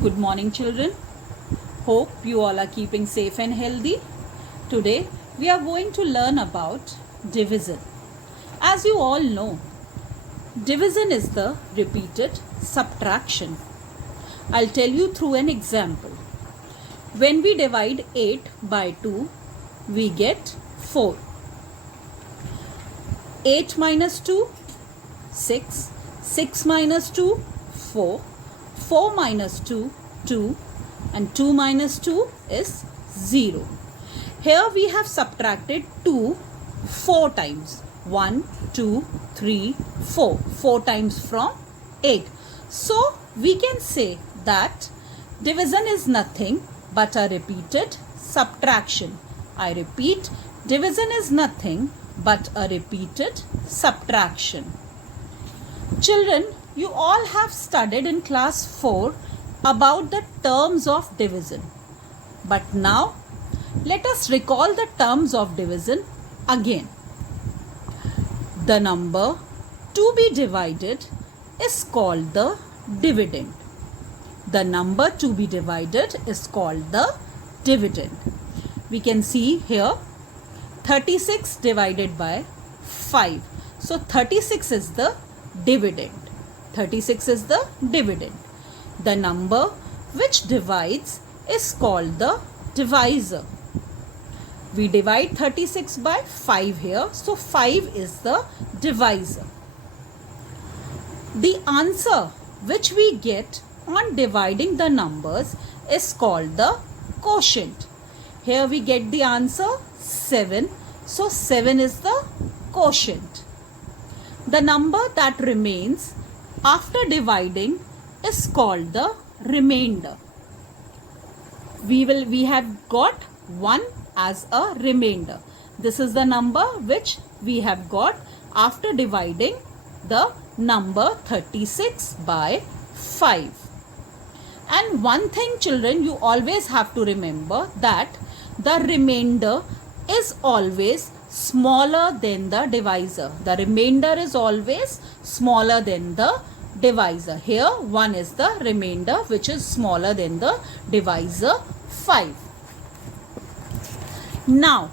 Good morning, children. Hope you all are keeping safe and healthy. Today we are going to learn about division. As you all know, division is the repeated subtraction. I'll tell you through an example. When we divide 8 by 2, we get 4. 8 minus 2, 6. 6 minus 2, 4. 4 minus 2, 2, and 2 minus 2 is 0. Here we have subtracted 2 4 times. 1, 2, 3, 4. 4 times from 8. So we can say that division is nothing but a repeated subtraction. I repeat, division is nothing but a repeated subtraction. Children, you all have studied in class 4 about the terms of division. But now, let us recall the terms of division again. The number to be divided is called the dividend. The number to be divided is called the dividend. We can see here 36 divided by 5. So 36 is the dividend. 36 is the dividend. The number which divides is called the divisor. We divide 36 by 5 here. So 5 is the divisor. The answer which we get on dividing the numbers is called the quotient. Here we get the answer 7. So 7 is the quotient. The number that remains after dividing is called the remainder. We have got 1 as a remainder. This is the number which we have got after dividing the number 36 by 5. And one thing, children, you always have to remember that the remainder is always smaller than the divisor. The remainder is always smaller than the divisor. Here 1 is the remainder which is smaller than the divisor 5. Now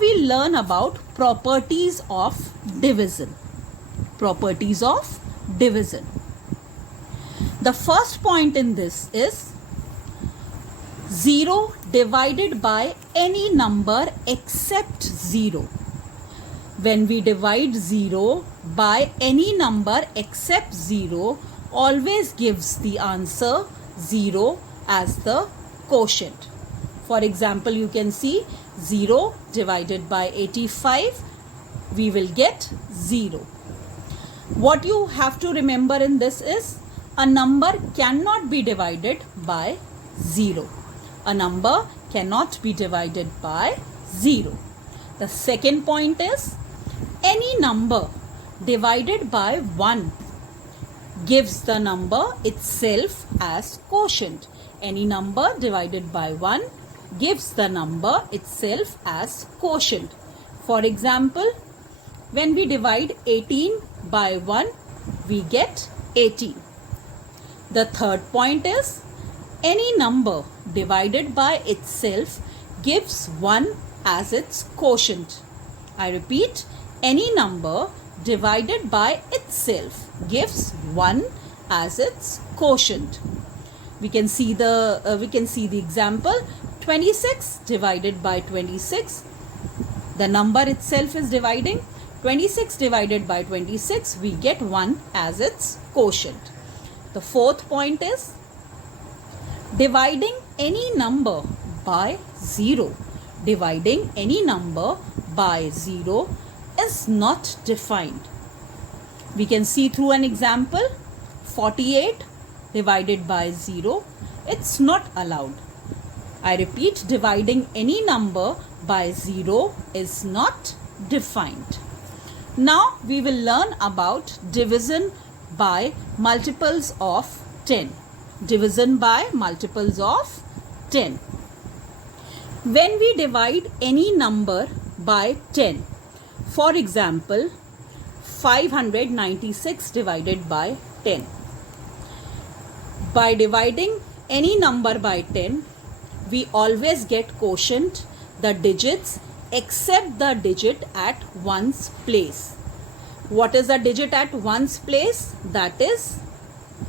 we learn about properties of division. Properties of division. The first point in this is 0 divided by any number except 0. When we divide 0 by any number except 0, always gives the answer 0 as the quotient. For example, you can see 0 divided by 85, we will get 0. What you have to remember in this is a number cannot be divided by 0. A number cannot be divided by 0. The second point is any number divided by 1 gives the number itself as quotient. Any number divided by 1 gives the number itself as quotient. For example, when we divide 18 by 1, we get 18. The third point is any number divided by itself gives 1 as its quotient. I repeat, any number divided by itself gives 1 as its quotient. We can see the example 26 divided by 26. The number itself is dividing. 26 divided by 26, we get 1 as its quotient. The fourth point is dividing any number by 0. Dividing any number by 0 is not defined. We can see through an example 48 divided by 0. It's not allowed. I repeat, dividing any number by 0 is not defined. Now we will learn about division by multiples of 10. Division by multiples of 10. When we divide any number by 10, for example, 596 divided by 10. By dividing any number by 10, we always get quotient, the digits, except the digit at ones place. What is the digit at ones place? That is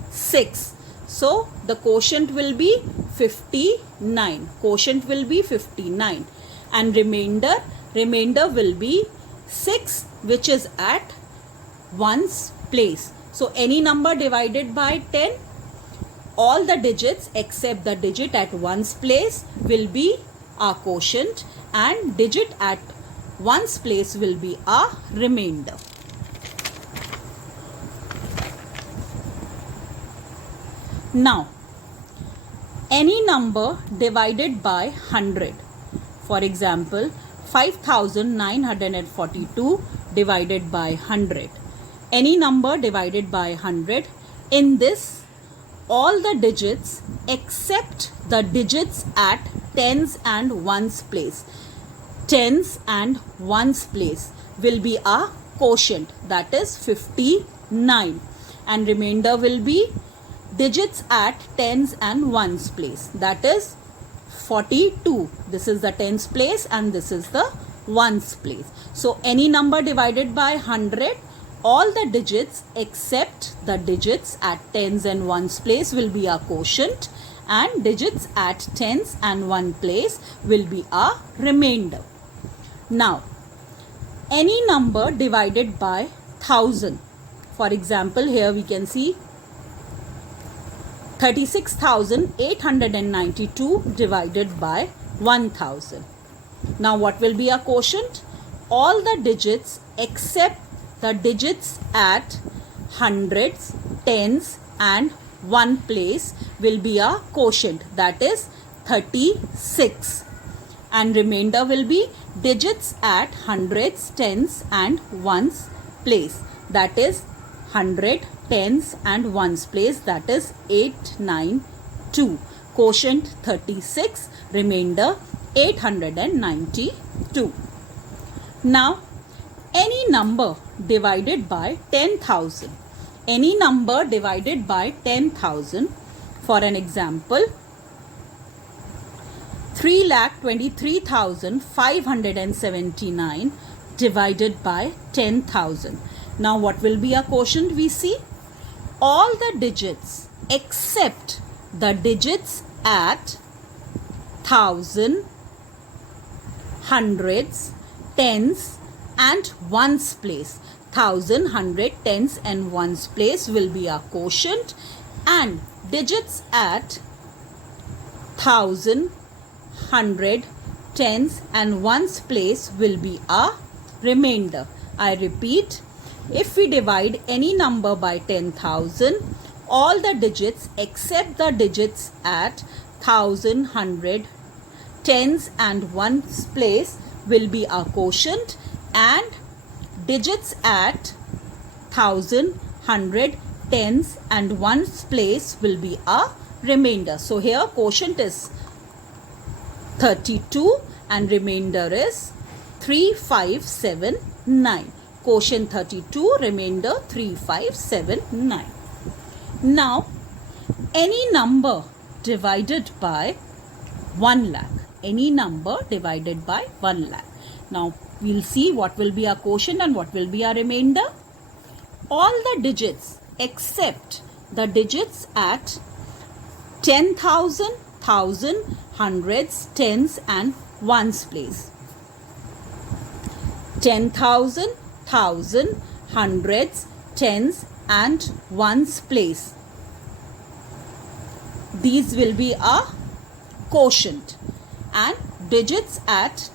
6. So the quotient will be 59. Quotient will be 59. And remainder will be 6, which is at ones place. So any number divided by 10, all the digits except the digit at ones place will be our quotient, and digit at ones place will be our remainder. Now, any number divided by 100. For example, 5942 divided by 100. Any number divided by 100. In this, all the digits except the digits at tens and ones place. Tens and ones place will be our quotient, that is 59. And remainder will be digits at tens and ones place, that is 42. This is the tens place and this is the ones place. So any number divided by 100, all the digits except the digits at tens and ones place will be our quotient, and digits at tens and one place will be our remainder. Now, any number divided by 1000. For example, here we can see 36,892 divided by 1000. Now what will be our quotient? All the digits except the digits at hundreds, tens and one place will be our quotient, that is 36. And remainder will be digits at hundreds, tens and ones place, that is 100, tens and ones place, that is 892. Quotient 36, remainder 892. Now, any number divided by 10,000. Any number divided by 10,000. For an example, 3,23,579 divided by 10,000. Now what will be our quotient? We see all the digits except the digits at thousand, hundreds, tens and ones place. 1000, 100, tens and ones place will be our quotient, and digits at 1000, 100, tens and ones place will be our remainder. I repeat, if we divide any number by 10,000, all the digits except the digits at 1000, 100, tens and ones place will be our quotient, and digits at 1000, 100, tens and ones place will be our remainder. So here quotient is 32 and remainder is 3579. Quotient 32, remainder 3579. Now, any number divided by 1 lakh. Any number divided by 1 lakh. Now, we'll see what will be our quotient and what will be our remainder. All the digits except the digits at 10,000, 1,000, hundreds, tens and ones place. 10,000, 1,000, hundreds, tens and ones place. These will be our quotient, and digits at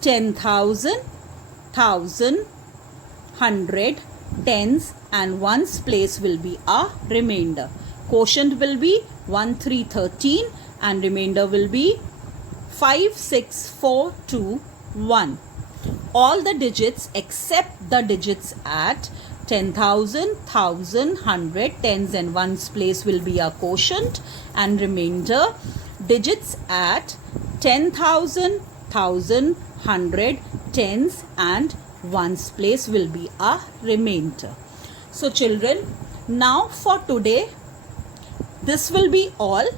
10,000, 1,000, 100, tens and ones place will be our remainder. Quotient will be 1313 and remainder will be 56421. All the digits except the digits at 10,000, 1,000, 100, tens and ones place will be our quotient, and remainder digits at 10,000, 1,000, 100, tens and ones place will be our remainder. So children, now for today this will be all.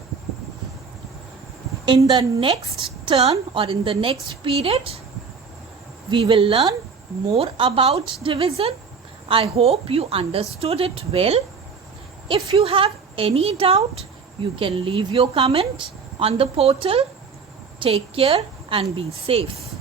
In the next turn or in the next period, we will learn more about division. I hope you understood it well. If you have any doubt, you can leave your comment on the portal. Take care and be safe.